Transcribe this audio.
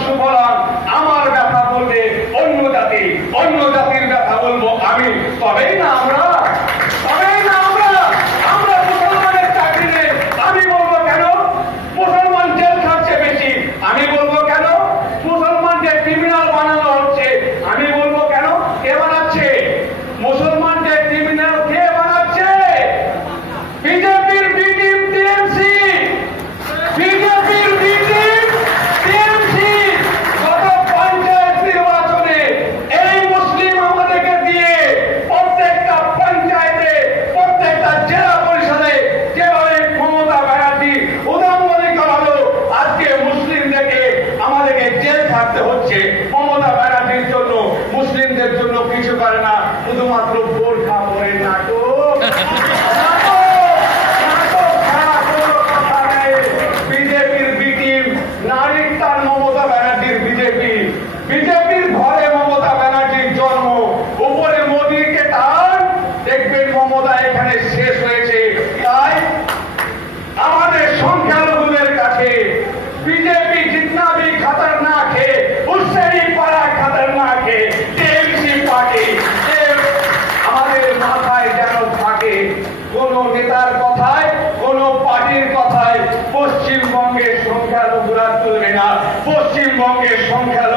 Vamos embora. জন্য কিছু করে না শুধুমাত্র বোরখা পরে নাটক পক্ষে সংখ্যা